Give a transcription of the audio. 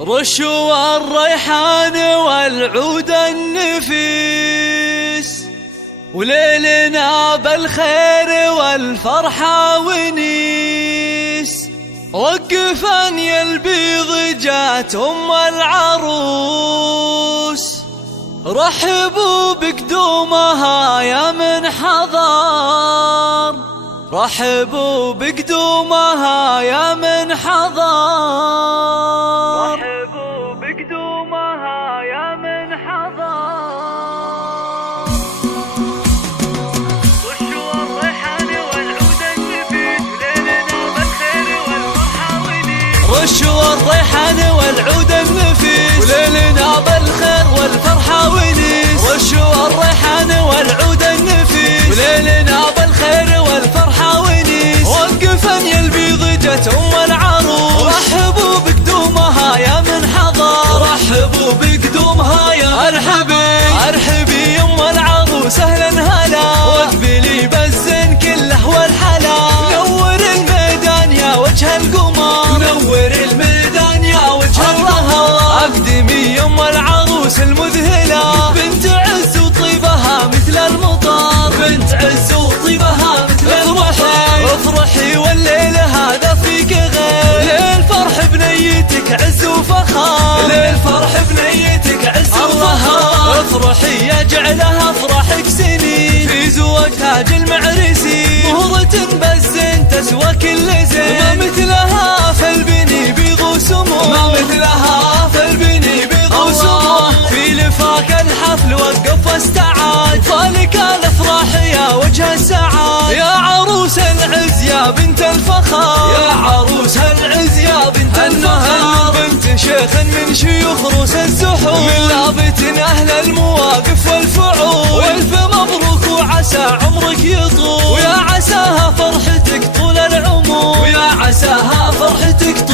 رشوا الريحان والعود النفيس، وليلنا بالخير والفرحة ونيس. وقفان يا البيض جات العروس، رحبوا بقدومها يا من حضر، رحبوا بقدومها يا من حضر، رحبوا بقدومها يا من حضر. رشوا الريحان والعود النفيس، ليلنا بالخير والفرحة ونيس. رشوا الريحان والعود النفيس، وليلنا بالخير والفرحة ونيس. رشوا الريحان والعود النفيس، وليلنا بالخير والفرحة ونيس. وقفا يا البيض جت العروس، رحبوا بقدومها يا من حضر، رحبوا بقدومها يا ارحبي ارحبي يم العروس اهلا هلا، واقبلي بالزين كله والحلا. نور الميدان يا وجه القمر، نور الميدان يا وجه القمر. اقدمي يم العروس المذهله، بنت عز وطيبها مثل المطر، بنت عز وطيبها مثل المطر. افرحي والليل هذا فيك غير، ليل فرح بنيتك عز وفخر، ليل فرح بنيتك عز وفخر. افرحي يا جعلها افراحك سنين، في زواج تاج المعرسين. مهرة بالزين تسوى كل زين، ما مثلها فالبني بيض سمو، ما مثلها فالبني بيض سمو. في لفاك الحفل وقف واستعاد، فالك الافراح يا وجه السعاد. يا عروس العز يا بنت الفخر، يا عروس العز يا بنت الفخر. بنت شيخ من شيوخ روس الزحور، من لابت اهل المواقف والفعول. والف مبروك وعسى عمرك يطول، ويا عساها فرحتك طول العمر، ويا عساها فرحتك طول